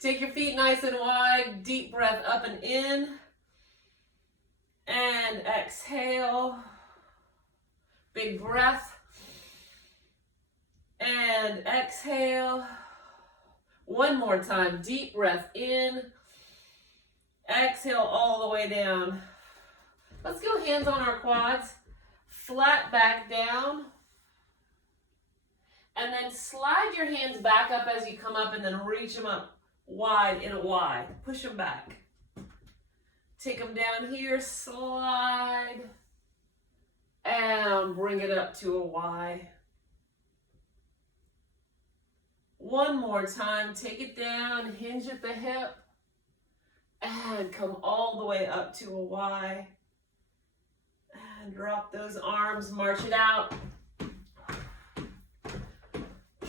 Take your feet nice and wide. Deep breath up and in. And exhale. Big breath. And exhale. One more time. Deep breath in. Exhale all the way down. Let's go hands on our quads. Flat back down. And then slide your hands back up as you come up and then reach them up wide in a Y. Push them back. Take them down here, slide, and bring it up to a Y. One more time, take it down, hinge at the hip, and come all the way up to a Y. And drop those arms, march it out.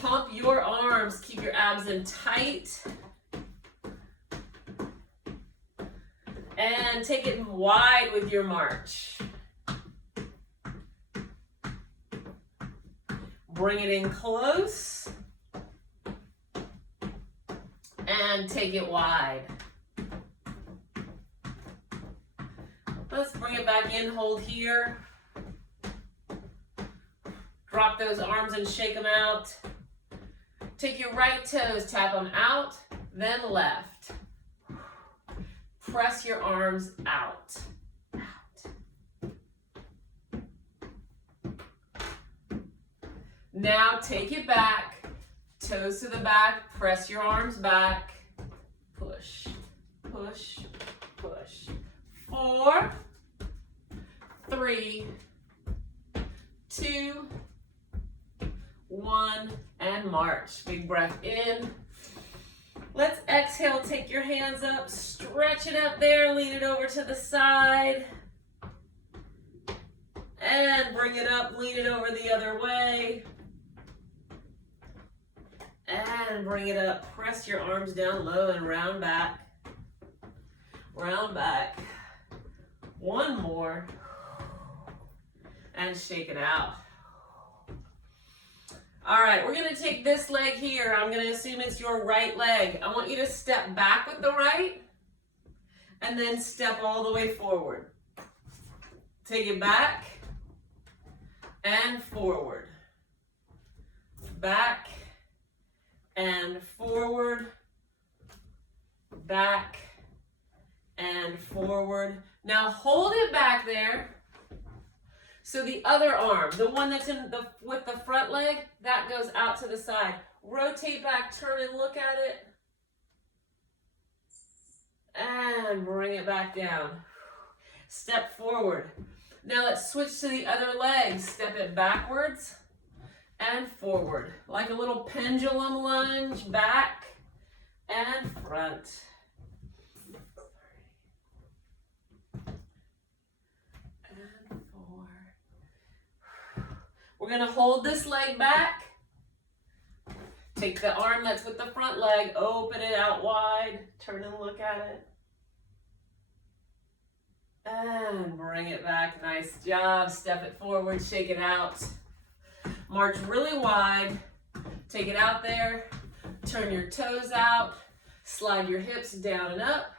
Pump your arms, keep your abs in tight. And take it wide with your march. Bring it in close. And take it wide. Let's bring it back in, hold here. Drop those arms and shake them out. Take your right toes, tap them out, then left. Press your arms out. Now take it back, toes to the back, press your arms back. Push, push, push. 4, 3, 2, 1, and march. Big breath in. Let's exhale, take your hands up, stretch it up there, lean it over to the side. And bring it up, lean it over the other way. And bring it up, press your arms down low and round back. Round back. One more. And shake it out. All right, we're gonna take this leg here. I'm gonna assume it's your right leg. I want you to step back with the right and then step all the way forward. Take it back and forward. Back and forward. Back and forward. Now hold it back there. So the other arm, the one that's with the front leg, that goes out to the side. Rotate back, turn and look at it. And bring it back down. Step forward. Now let's switch to the other leg. Step it backwards and forward. Like a little pendulum lunge, back and front. We're gonna hold this leg back. Take the arm that's with the front leg, open it out wide, turn and look at it. And bring it back, nice job. Step it forward, shake it out. March really wide, take it out there, turn your toes out, slide your hips down and up.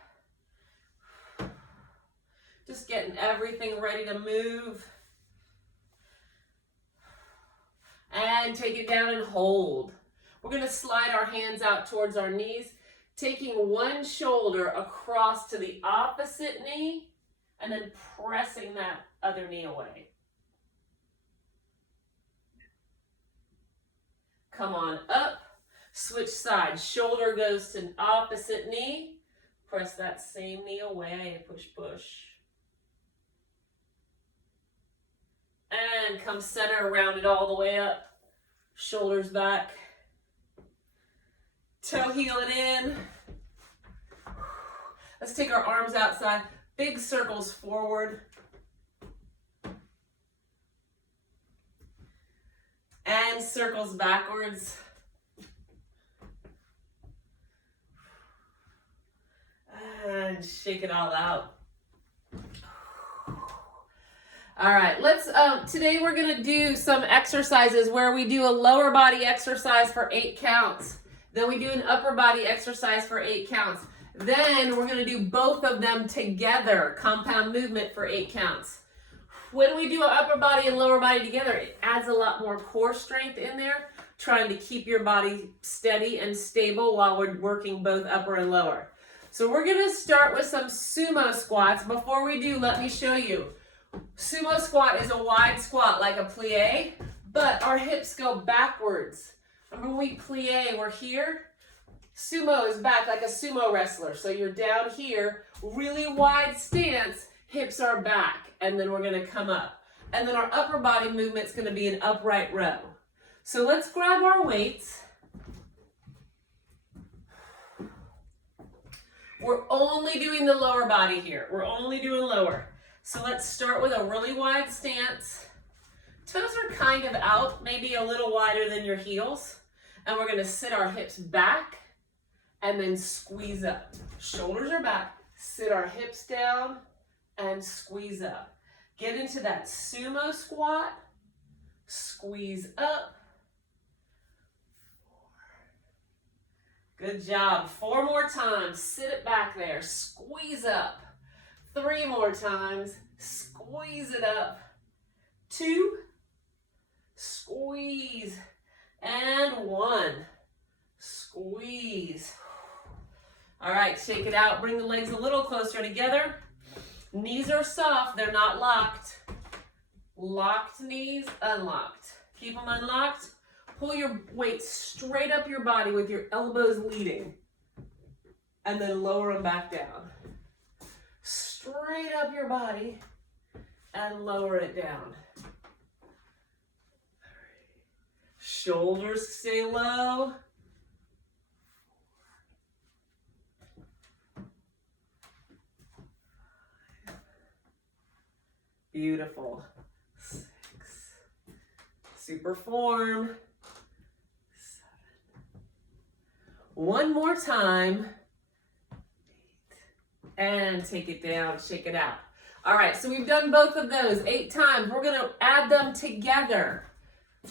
Just getting everything ready to move. And take it down and hold. We're going to slide our hands out towards our knees, taking one shoulder across to the opposite knee and then pressing that other knee away. Come on up, switch sides. Shoulder goes to opposite knee, press that same knee away, push, push. And come center, round it all the way up. Shoulders back. Toe heel it in. Let's take our arms outside. Big circles forward. And circles backwards. And shake it all out. All right, let's, today we're gonna do some exercises where we do a lower body exercise for 8 counts. Then we do an upper body exercise for 8 counts. Then we're gonna do both of them together, compound movement for 8 counts. When we do an upper body and lower body together, it adds a lot more core strength in there, trying to keep your body steady and stable while we're working both upper and lower. So we're gonna start with some sumo squats. Before we do, let me show you. Sumo squat is a wide squat like a plie, but our hips go backwards. And when we plie, we're here. Sumo is back like a sumo wrestler. So you're down here, really wide stance, hips are back, and then we're gonna come up. And then our upper body movement's gonna be an upright row. So let's grab our weights. We're only doing the lower body here. We're only doing lower. So let's start with a really wide stance. Toes are kind of out, maybe a little wider than your heels. And we're gonna sit our hips back and then squeeze up. Shoulders are back, sit our hips down and squeeze up. Get into that sumo squat, squeeze up. Good job. 4 more times, sit it back there, squeeze up. 3 more times, squeeze it up. 2, squeeze, and 1, squeeze. All right, shake it out. Bring the legs a little closer together. Knees are soft, they're not locked. Locked knees, unlocked. Keep them unlocked. Pull your weight straight up your body with your elbows leading. And then lower them back down. Straight up your body and lower it down. Shoulders stay low. Beautiful. 6. Super form. 7. One more time. 8. And take it down, shake it out. All right, so we've done both of those 8 times. We're gonna add them together.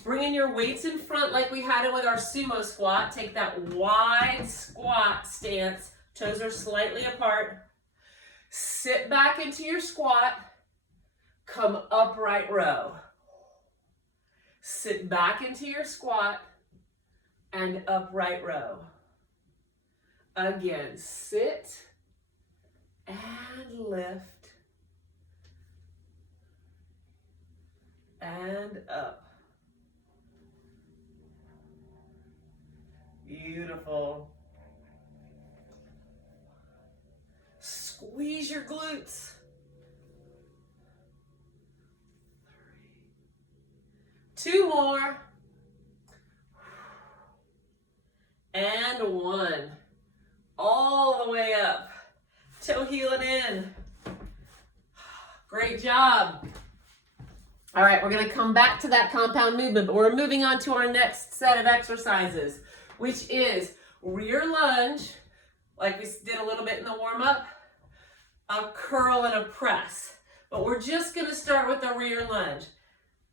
Bringing your weights in front like we had it with our sumo squat. Take that wide squat stance. Toes are slightly apart. Sit back into your squat. Come upright row. Sit back into your squat and upright row. Again, sit and lift and up. Beautiful. Squeeze your glutes. 3. 2 more. And 1. All the way up. Toe heeling in. Great job. All right, we're going to come back to that compound movement, but we're moving on to our next set of exercises, which is rear lunge, like we did a little bit in the warm-up, a curl and a press. But we're just going to start with the rear lunge.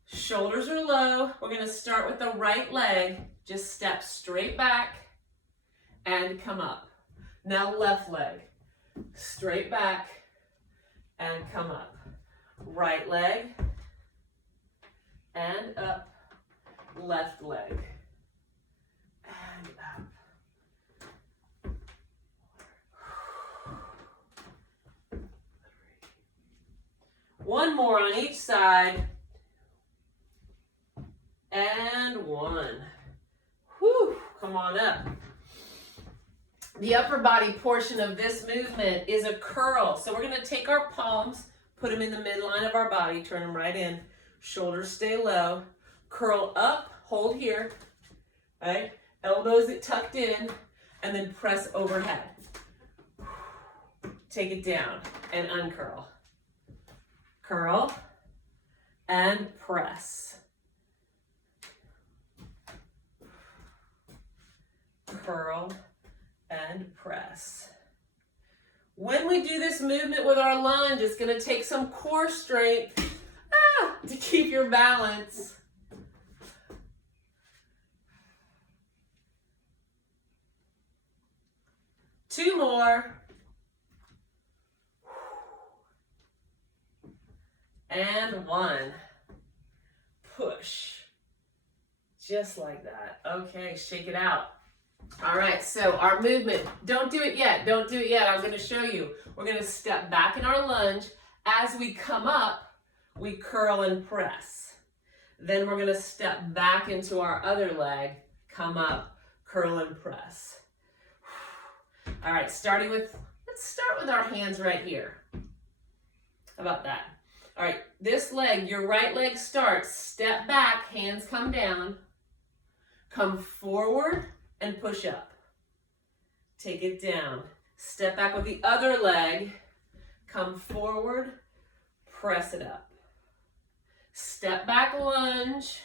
Shoulders are low. We're going to start with the right leg. Just step straight back and come up. Now left leg. Straight back and come up. Right leg and up. Left leg and up. 1 more on each side. And 1. Whew, come on up. The upper body portion of this movement is a curl. So we're going to take our palms, put them in the midline of our body, turn them right in. Shoulders stay low. Curl up, hold here, right? Elbows tucked in, and then press overhead. Take it down and uncurl. Curl and press. Curl and press. When we do this movement with our lunge, it's going to take some core strength to keep your balance. 2 more. And 1. Push. Just like that. Okay, shake it out. All right, so our movement, don't do it yet. Don't do it yet. I'm going to show you. We're going to step back in our lunge. As we come up, we curl and press. Then we're going to step back into our other leg, come up, curl and press. All right, let's start with our hands right here. How about that? All right, this leg, your right leg starts, step back, hands come down, come forward and push up. Take it down. Step back with the other leg, come forward, press it up. Step back lunge.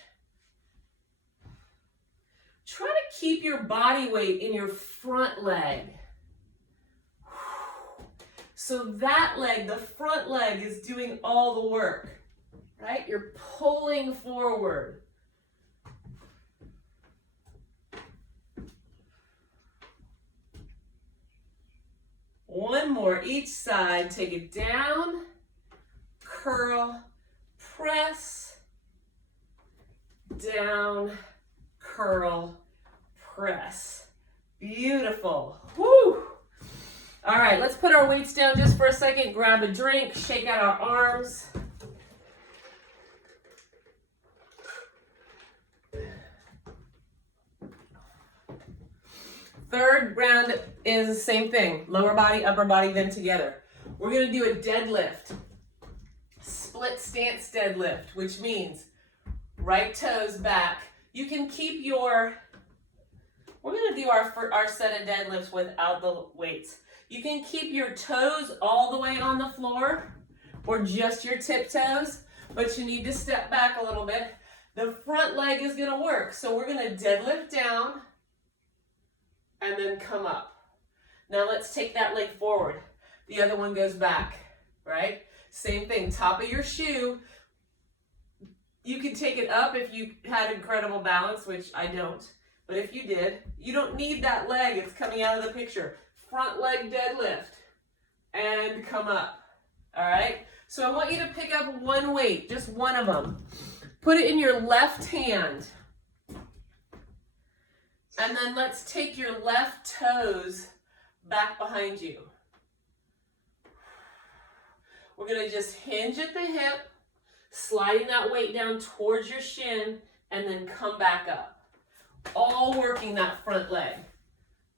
Try to keep your body weight in your front leg. So that leg, the front leg, is doing all the work, right? You're pulling forward. One more each side. Take it down, curl, press, down, curl, press. Beautiful. Woo! All right, let's put our weights down just for a second. Grab a drink, shake out our arms. Third round is the same thing. Lower body, upper body, then together. We're going to do a deadlift. Split stance deadlift, which means right toes back. You can keep your, we're going to do our set of deadlifts without the weights. You can keep your toes all the way on the floor or just your tiptoes, but you need to step back a little bit. The front leg is going to work. So we're going to deadlift down and then come up. Now let's take that leg forward. The other one goes back, right? Same thing, top of your shoe. You can take it up if you had incredible balance, which I don't. But if you did, you don't need that leg. It's coming out of the picture. Front leg deadlift and come up, all right? So I want you to pick up one weight, just one of them. Put it in your left hand. And then let's take your left toes back behind you. We're going to just hinge at the hip, sliding that weight down towards your shin, and then come back up. All working that front leg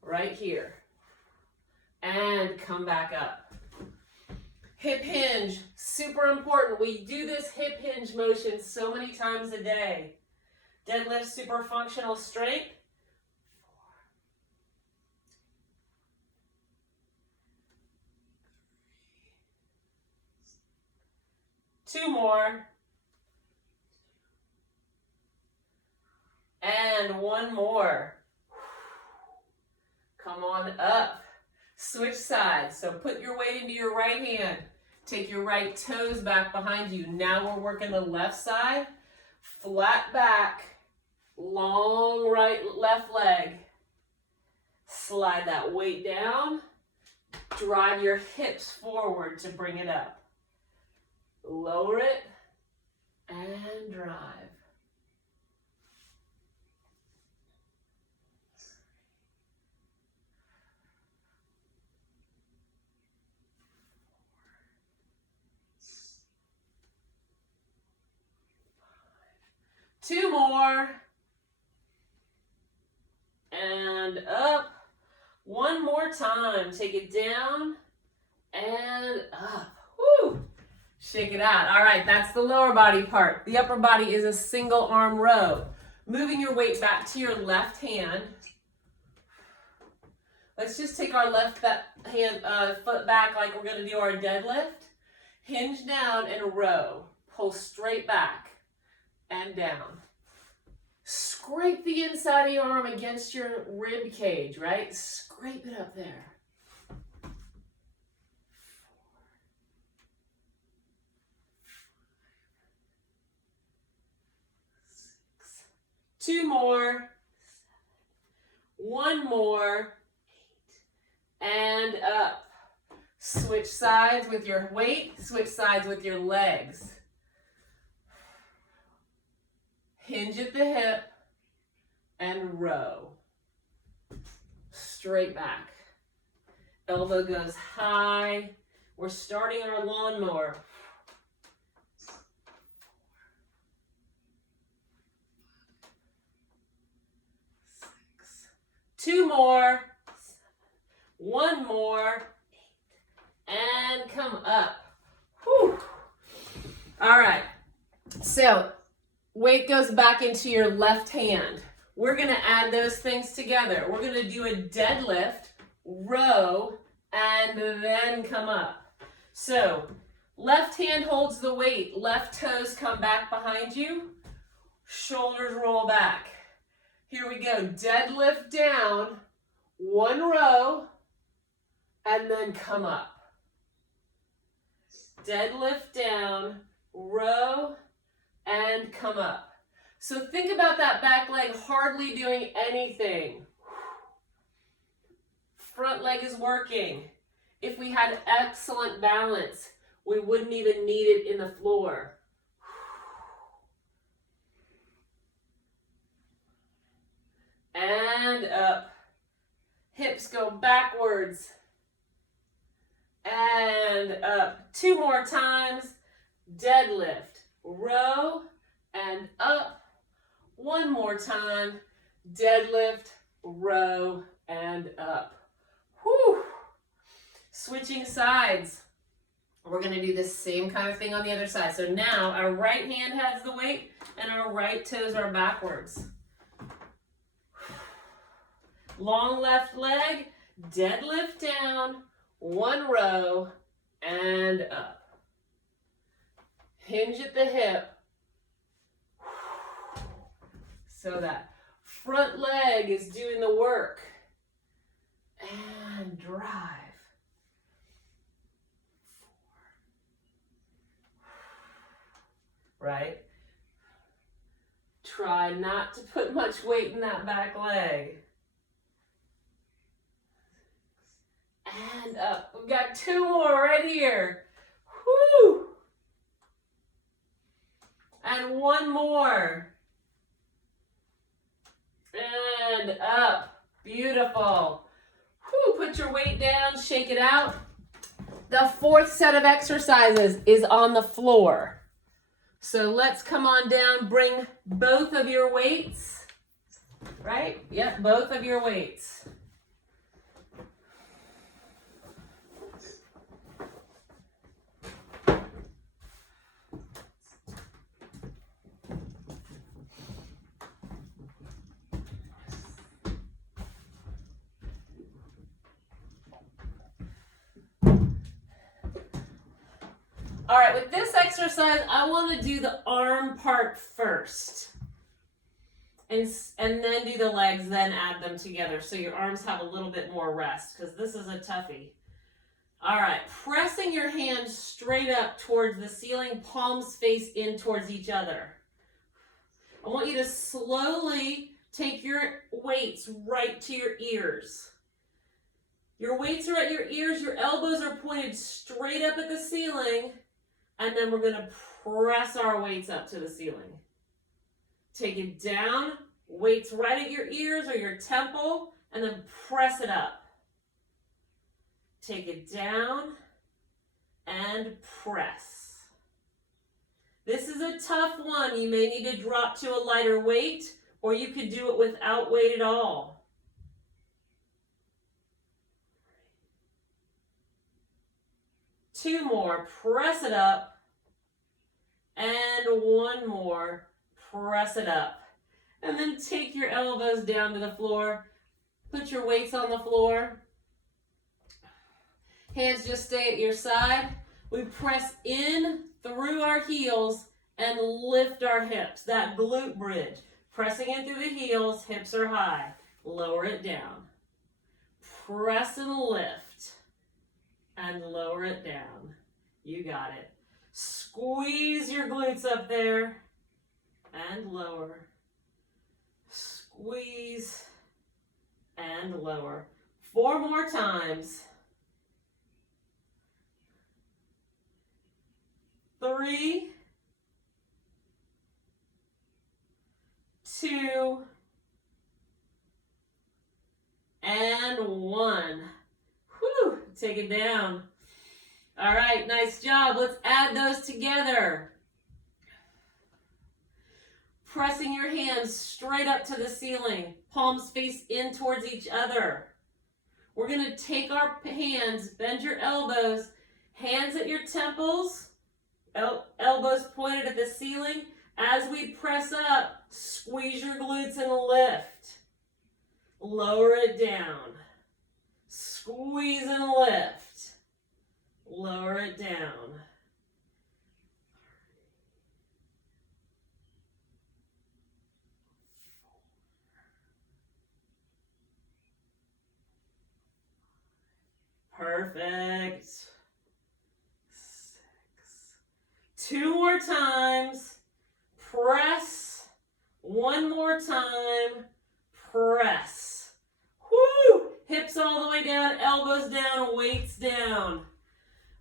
right here. And come back up. Hip hinge, super important. We do this hip hinge motion so many times a day. Deadlift super functional strength. 2 more. And 1 more. Come on up. Switch sides. So put your weight into your right hand. Take your right toes back behind you. Now we're working the left side. Flat back. Long left leg. Slide that weight down. Drive your hips forward to bring it up. Lower it and drive. Two more. And up. One more time. Take it down and up. Woo! Shake it out. All right, that's the lower body part. The upper body is a single arm row. Moving your weight back to your left hand. Let's just take our left foot back like we're going to do our deadlift. Hinge down and row. Pull straight back and down. Scrape the inside of your arm against your rib cage, right? Scrape it up there. 2 more, 1 more, and and up. Switch sides with your weight, switch sides with your legs. Hinge at the hip and row. Straight back. Elbow goes high. We're starting our lawnmower. 6. 2 more. 1 more. 8. And come up. Whew. All right. So weight goes back into your left hand. We're going to add those things together. We're going to do a deadlift, row, and then come up. So left hand holds the weight. Left toes come back behind you. Shoulders roll back. Here we go. Deadlift down, 1 row, and then come up. Deadlift down, row, and come up. So think about that back leg hardly doing anything. Front leg is working. If we had excellent balance, we wouldn't even need it in the floor. And up. Hips go backwards. And up. 2 more times. Deadlift, row, and up. 1 more time. Deadlift, row, and up. Whew. Switching sides. We're going to do the same kind of thing on the other side. So now our right hand has the weight and our right toes are backwards. Long left leg, deadlift down, 1 row, and up. Hinge at the hip. So that front leg is doing the work. And drive. 4. Right? Try not to put much weight in that back leg. And up. We've got 2 more right here. Whoo! And 1 more. And up. Beautiful. Whew, put your weight down, shake it out. The 4th set of exercises is on the floor. So let's come on down, bring both of your weights, right? Yep, both of your weights. All right, with this exercise, I want to do the arm part first. And then do the legs, then add them together so your arms have a little bit more rest, because this is a toughie. All right, pressing your hands straight up towards the ceiling, palms face in towards each other. I want you to slowly take your weights right to your ears. Your weights are at your ears, your elbows are pointed straight up at the ceiling, and then we're going to press our weights up to the ceiling. Take it down, weights right at your ears or your temple, and then press it up. Take it down and press. This is a tough one. You may need to drop to a lighter weight, or you could do it without weight at all. Two more, press it up, and one more, press it up. And then take your elbows down to the floor, put your weights on the floor. Hands just stay at your side. We press in through our heels and lift our hips, that glute bridge. Pressing in through the heels, hips are high. Lower it down. Press and lift. And lower it down. You got it. Squeeze your glutes up there and lower. Squeeze and lower. 4 more times. 3, 2, and 1. Whew, take it down. All right, nice job. Let's add those together. Pressing your hands straight up to the ceiling, palms face in towards each other. We're going to take our hands, bend your elbows, hands at your temples, elbows pointed at the ceiling. As we press up, squeeze your glutes and lift. Lower it down. Squeeze and lift. Lower it down. Perfect. 6. 2 more times. Press. 1 more time. Press. Woo! Hips all the way down, elbows down, weights down.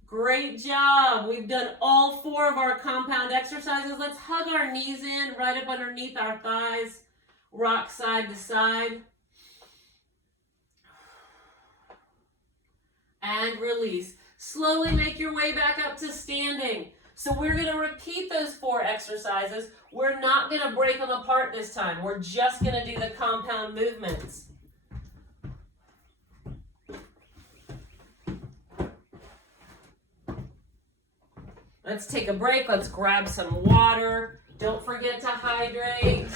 Great job. We've done all 4 of our compound exercises. Let's hug our knees in, right up underneath our thighs. Rock side to side. And release. Slowly make your way back up to standing. So we're going to repeat those 4 exercises. We're not going to break them apart this time. We're just going to do the compound movements. Let's take a break. Let's grab some water. Don't forget to hydrate.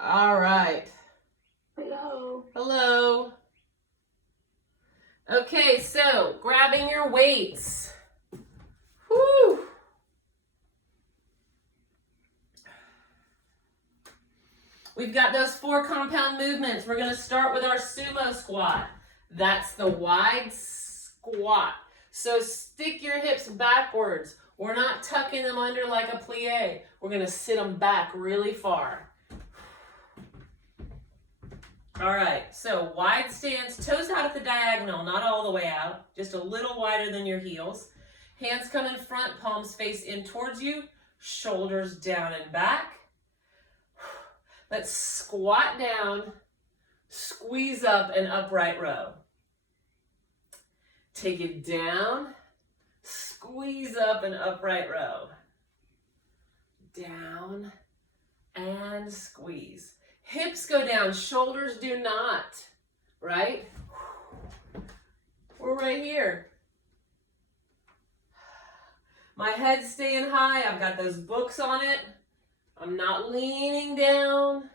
All right. Hello. Hello. Okay, so grabbing your weights. Whew. We've got those 4 compound movements. We're going to start with our Sumo Squat. That's the wide squat. So stick your hips backwards. We're not tucking them under like a plie. We're going to sit them back really far. All right, so wide stance, toes out at the diagonal, not all the way out, just a little wider than your heels. Hands come in front, palms face in towards you, shoulders down and back. Let's squat down, squeeze up an upright row. Take it down, squeeze up an upright row. Down and squeeze. Hips go down, shoulders do not, right? We're right here. My head's staying high. I've got those books on it. I'm not leaning down.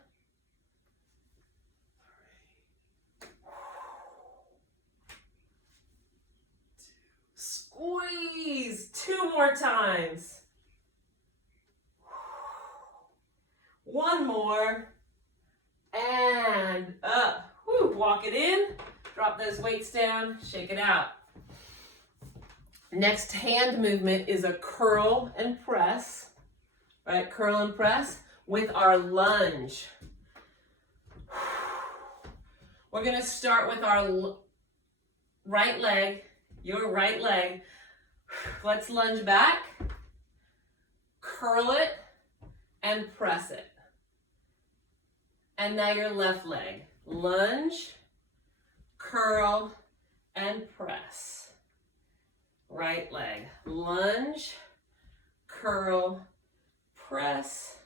Squeeze. 2 more times. 1 more. And up. Woo. Walk it in. Drop those weights down. Shake it out. Next hand movement is a curl and press. Right? Curl and press with our lunge. We're going to start with our right leg. Your right leg. Let's lunge back. Curl it and press it. And now your left leg. Lunge, curl, and press. Right leg. Lunge, curl, press,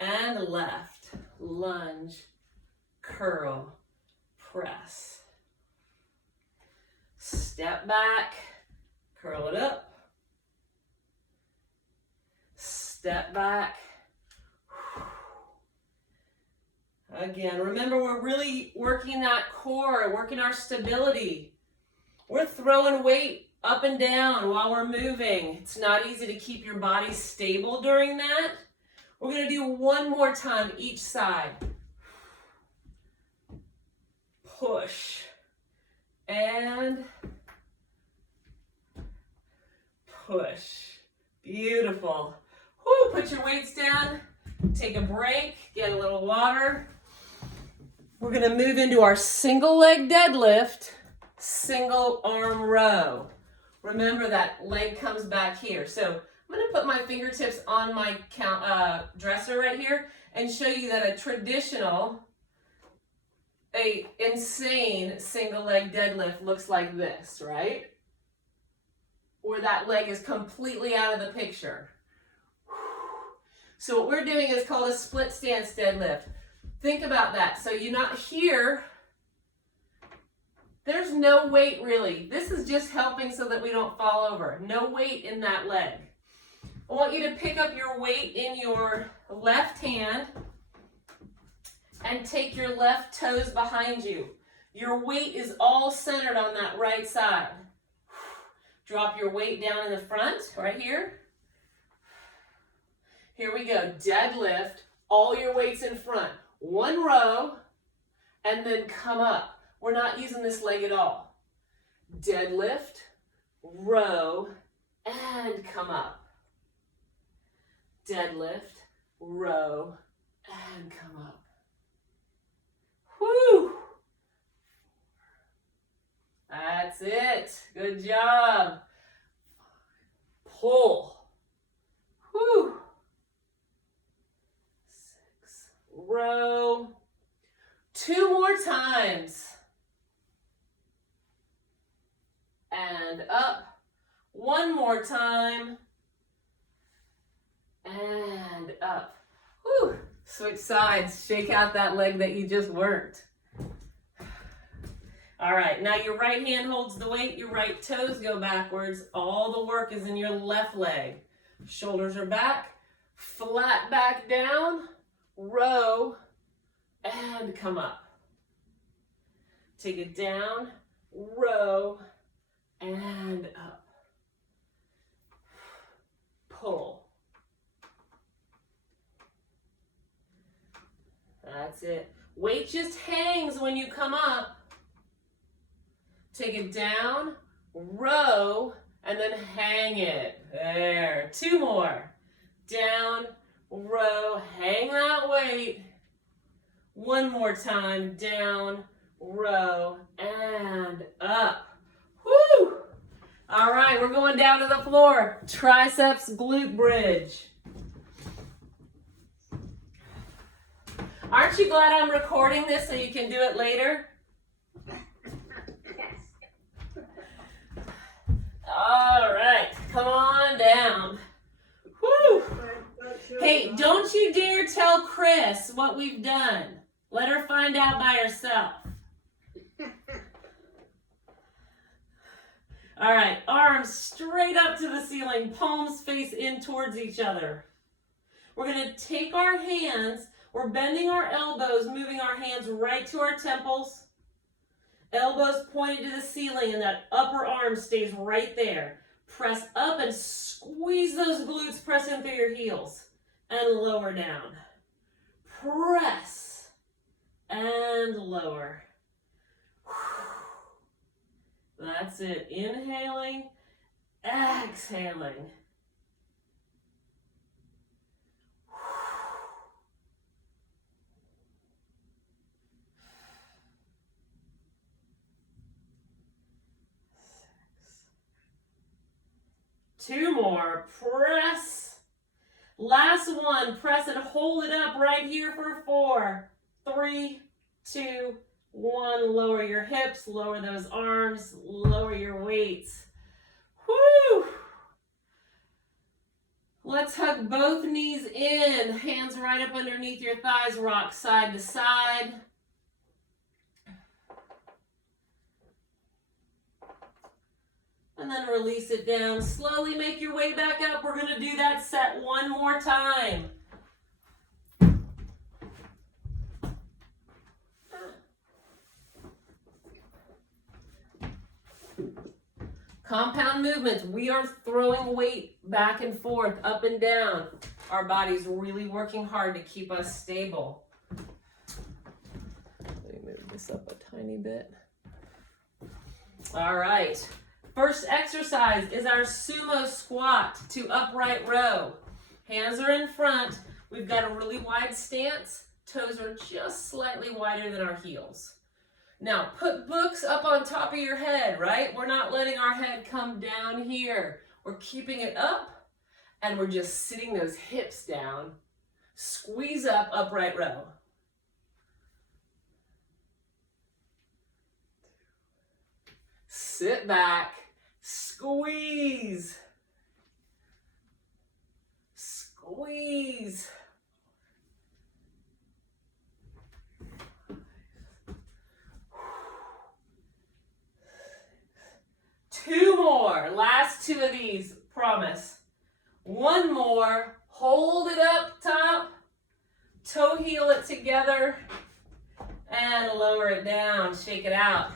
and left. Lunge, curl, press. Step back, curl it up. Step back. Again, remember we're really working that core, working our stability. We're throwing weight up and down while we're moving. It's not easy to keep your body stable during that. We're going to do 1 more time each side. Push. And push. Beautiful. Woo, put your weights down. take a break, get a little water. We're gonna move into our single leg deadlift, single arm row. Remember that leg comes back here. So I'm gonna put my fingertips on my dresser right here and show you that a traditional, insane single leg deadlift looks like this, right? Where that leg is completely out of the picture. So what we're doing is called a split stance deadlift. Think about that. So you're not here. There's no weight really. This is just helping so that we don't fall over. No weight in that leg. I want you to pick up your weight in your left hand and take your left toes behind you. Your weight is all centered on that right side. Drop your weight down in the front, right here. Here we go, deadlift, all your weights in front. One row, and then come up. We're not using this leg at all. Deadlift, row, and come up. Deadlift, row, and come up. Whew. That's it. Good job. Pull. Whew. 6. Row. 2 more times. And up. 1 more time. And up. Whew. Switch sides. Shake out that leg that you just worked. All right, now your right hand holds the weight, your right toes go backwards. All the work is in your left leg. Shoulders are back, flat back down, row, and come up. Take it down, row, and up. Pull. That's it. Weight just hangs when you come up. Take it down, row, and then hang it. There. 2 more. Down, row, hang that weight. 1 more time. Down, row, and up. Woo! All right, we're going down to the floor. Triceps glute bridge. Aren't you glad I'm recording this so you can do it later? All right, come on down. Woo! Hey, don't you dare tell Chris what we've done. Let her find out by herself. All right, arms straight up to the ceiling, palms face in towards each other. We're gonna take our hands, we're bending our elbows, moving our hands right to our temples. Elbows pointed to the ceiling and that upper arm stays right there. Press up and squeeze those glutes, press in through your heels and lower down. Press and lower. That's it. Inhaling, exhaling. Two more. Press. Last one. Press and hold it up right here for 4, 3, 2, 1. Lower your hips, lower those arms, lower your weights. Woo! Let's hug both knees in. Hands right up underneath your thighs. Rock side to side. And then release it down. Slowly make your way back up. We're going to do that set one more time. Compound movements. We are throwing weight back and forth, up and down. Our body's really working hard to keep us stable. Let me move this up a tiny bit. All right. First exercise is our Sumo Squat to upright row. Hands are in front. We've got a really wide stance. Toes are just slightly wider than our heels. Now, put books up on top of your head, right? We're not letting our head come down here. We're keeping it up, and we're just sitting those hips down. Squeeze up, upright row. Sit back, squeeze. Squeeze. Two more. Last two of these, promise. One more. Hold it up top. Toe heel it together. And lower it down. Shake it out.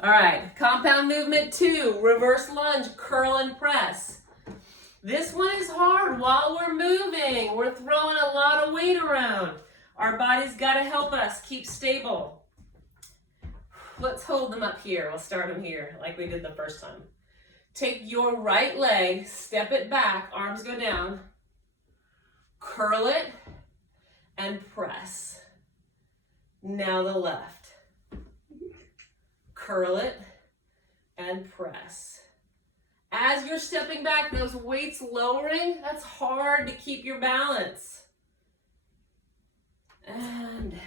All right. Compound movement 2. Reverse lunge, curl and press. This one is hard while we're moving. We're throwing a lot of weight around. Our body's got to help us keep stable. Let's hold them up here. We'll start them here like we did the first time. Take your right leg, step it back, arms go down, curl it, and press. Now the left. Curl it and press. As you're stepping back, those weights lowering, that's hard to keep your balance. And down.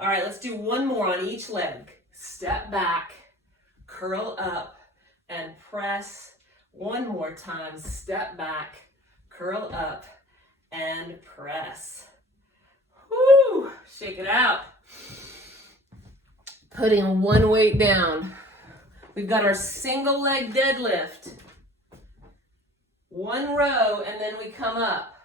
All right, let's do one more on each leg. Step back, curl up, and press. One more time. Step back, curl up, and press. Woo! Shake it out. Putting one weight down. We've got our single leg deadlift. One row, and then we come up.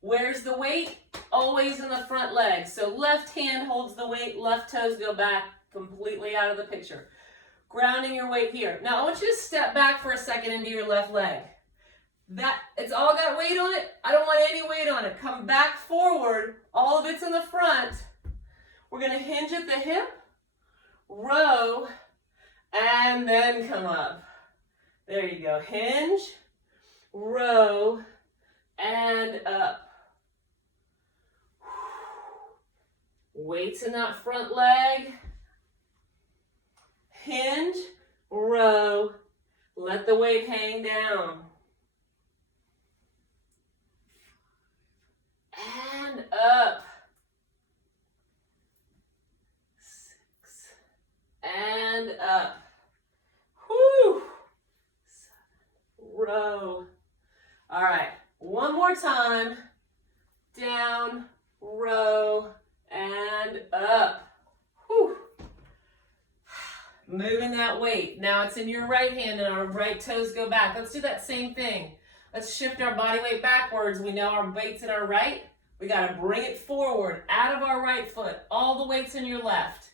Where's the weight? Always in the front leg. So left hand holds the weight, left toes go back completely out of the picture. Grounding your weight here. Now I want you to step back for a second into your left leg. It's all got weight on it. I don't want any weight on it. Come back forward. All of it's in the front. We're going to hinge at the hip, row, and then come up. There you go. Hinge, row, and up. Weights in that front leg. Hinge, row, let the weight hang down. And up. 6. And up. Whew. 7. Row. All right. One more time. Down, row, and up. Whew. Moving that weight. Now it's in your right hand and our right toes go back. Let's do that same thing. Let's shift our body weight backwards. We know our weight's in our right. We got to bring it forward out of our right foot. All the weight's in your left.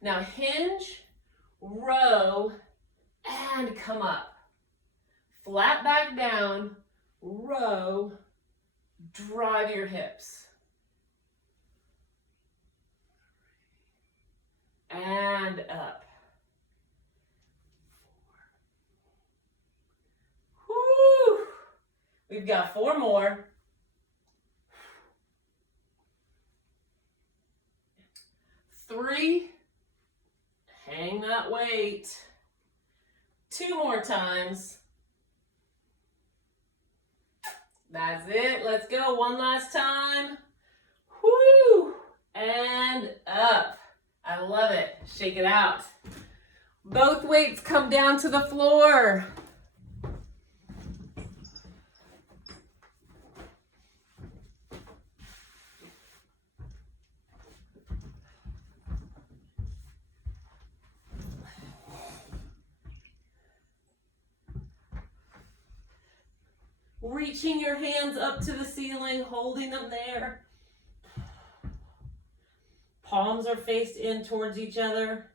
Now hinge, row, and come up. Flat back down, row, drive your hips. And up. Woo! We've got 4 more. 3. Hang that weight. 2 more times. That's it. Let's go. One last time. Woo! And up. I love it. Shake it out. Both weights come down to the floor. Reaching your hands up to the ceiling, holding them there. palms are faced in towards each other.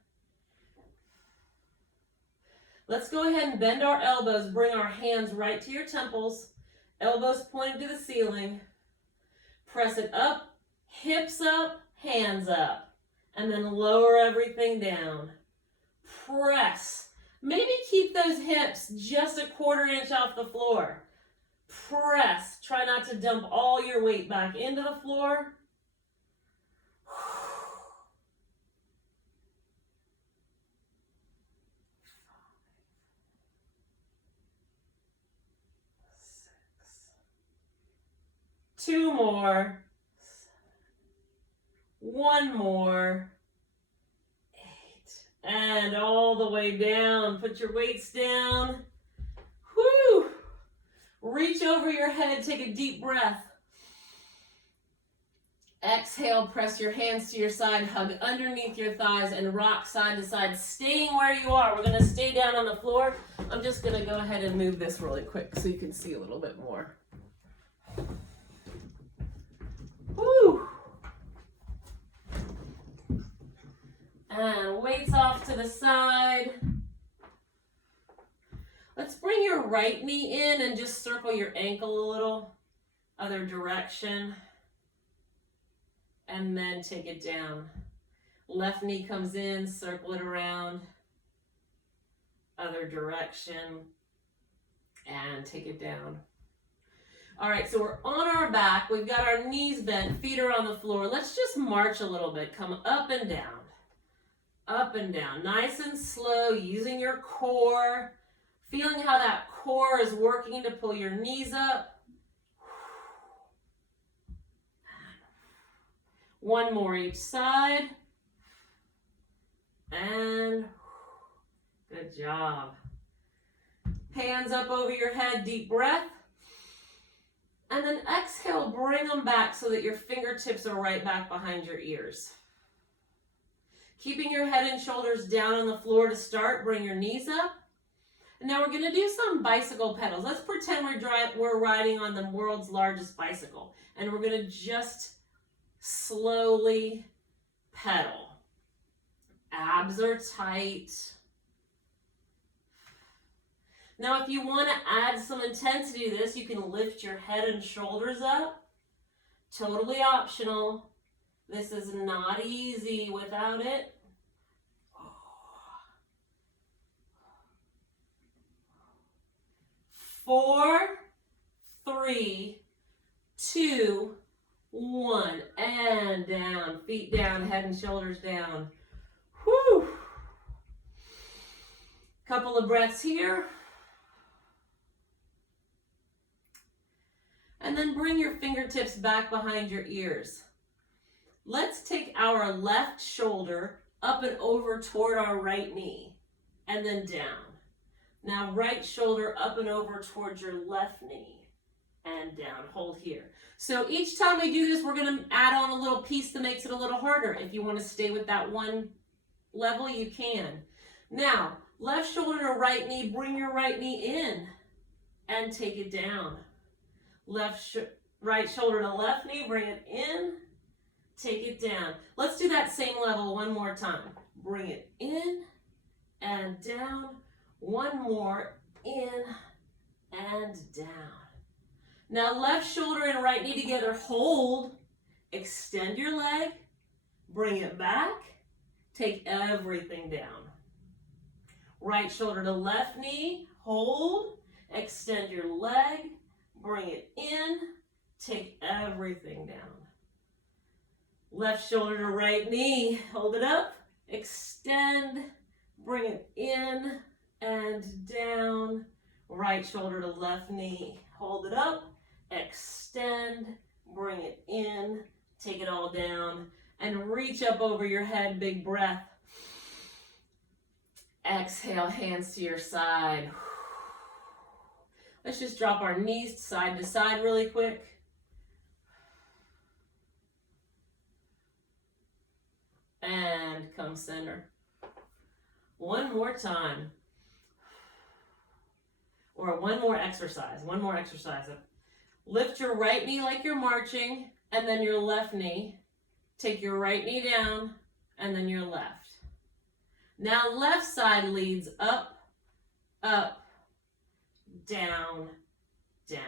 Let's go ahead and bend our elbows. Bring our hands right to your temples. Elbows pointed to the ceiling. Press it up, hips up, hands up. And then lower everything down. Press. Maybe keep those hips just a 1/4 inch off the floor. Press. Try not to dump all your weight back into the floor. 2 more. 1 more. 8. And all the way down. Put your weights down. Whew. Reach over your head. Take a deep breath. Exhale, press your hands to your side, hug underneath your thighs, and rock side to side, staying where you are. We're going to stay down on the floor. I'm just going to go ahead and move this really quick so you can see a little bit more. Woo! And weights off to the side. Let's bring your right knee in and just circle your ankle a little. Other direction. And then take it down. Left knee comes in, circle it around. Other direction. And take it down. All right, so we're on our back. We've got our knees bent, feet are on the floor. Let's just march a little bit. Come up and down. Up and down. Nice and slow, using your core. Feeling how that core is working to pull your knees up. 1 more each side. And good job. Hands up over your head, deep breath. And then exhale, bring them back so that your fingertips are right back behind your ears. Keeping your head and shoulders down on the floor to start, bring your knees up. And now we're going to do some bicycle pedals. Let's pretend we're riding on the world's largest bicycle. And we're going to just slowly pedal. Abs are tight. Now, if you want to add some intensity to this, you can lift your head and shoulders up. Totally optional. This is not easy without it. 4, 3, 2, 1, and down. Feet down, head and shoulders down. Whew. Couple of breaths here. And then bring your fingertips back behind your ears. Let's take our left shoulder up and over toward our right knee, and then down. Now right shoulder up and over towards your left knee, and down. Hold here. So each time we do this, we're going to add on a little piece that makes it a little harder. If you want to stay with that one level, you can. Now, left shoulder to right knee, bring your right knee in, and take it down. Right shoulder to left knee, bring it in, take it down. Let's do that same level one more time. Bring it in and down. 1 more, in and down. Now left shoulder and right knee together, hold, extend your leg, bring it back, take everything down. Right shoulder to left knee, hold, extend your leg, bring it in, take everything down. Left shoulder to right knee, hold it up, extend, bring it in and down. Right shoulder to left knee, hold it up, extend, bring it in, take it all down, and reach up over your head, big breath. Exhale, hands to your side. Let's just drop our knees side to side really quick. And come center. 1 more time. Or one more exercise. Lift your right knee like you're marching, and then your left knee. Take your right knee down and then your left. Now left side leads up, up, down, down.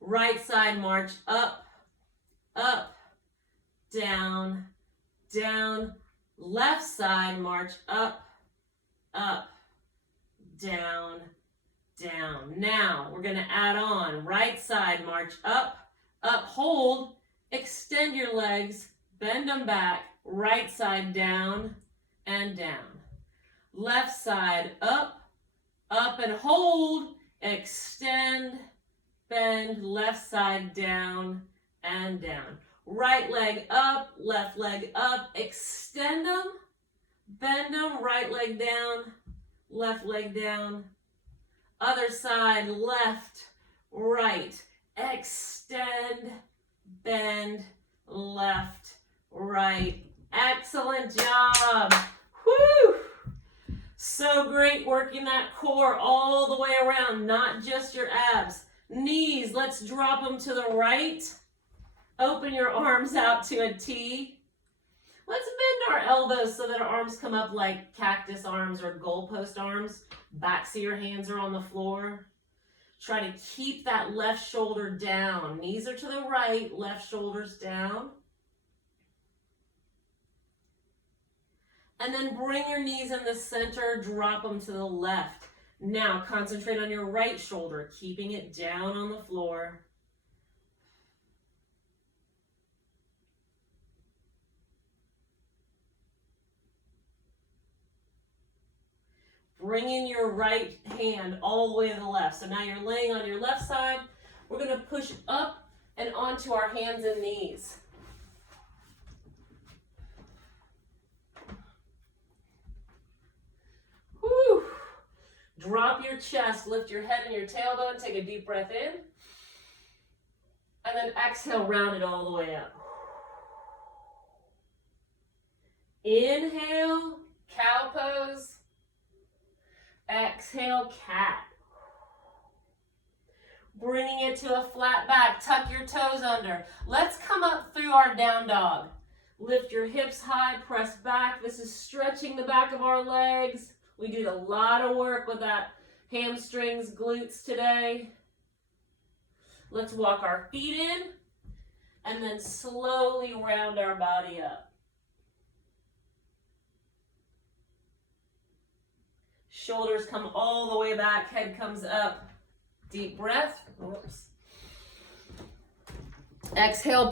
Right side march up, up, down, down. Left side march up, up, down, down. Now we're going to add on right side march up, up, hold, extend your legs, bend them back, right side down and down. Left side up, up and hold, extend, bend, left side down and down. Right leg up, left leg up, extend them, bend them, right leg down, left leg down. Other side, left, right, extend, bend, left, right. Excellent job. Whew. So great working that core all the way around, not just your abs. Knees, let's drop them to the right. Open your arms out to a T. Let's bend our elbows so that our arms come up like cactus arms or goalpost arms. Backs of your hands are on the floor. Try to keep that left shoulder down. Knees are to the right, left shoulder's down. And then bring your knees in the center, drop them to the left. Now concentrate on your right shoulder, keeping it down on the floor. Bringing your right hand all the way to the left. So now you're laying on your left side. We're going to push up and onto our hands and knees. Whew. Drop your chest, lift your head and your tailbone, take a deep breath in. And then exhale, round it all the way up. Inhale, cow pose. Exhale, cat. Bringing it to a flat back, tuck your toes under. Let's come up through our down dog. Lift your hips high, press back. This is stretching the back of our legs. We did a lot of work with that hamstrings, glutes today. Let's walk our feet in and then slowly round our body up. Shoulders come all the way back, head comes up. Deep breath. Oops. Exhale.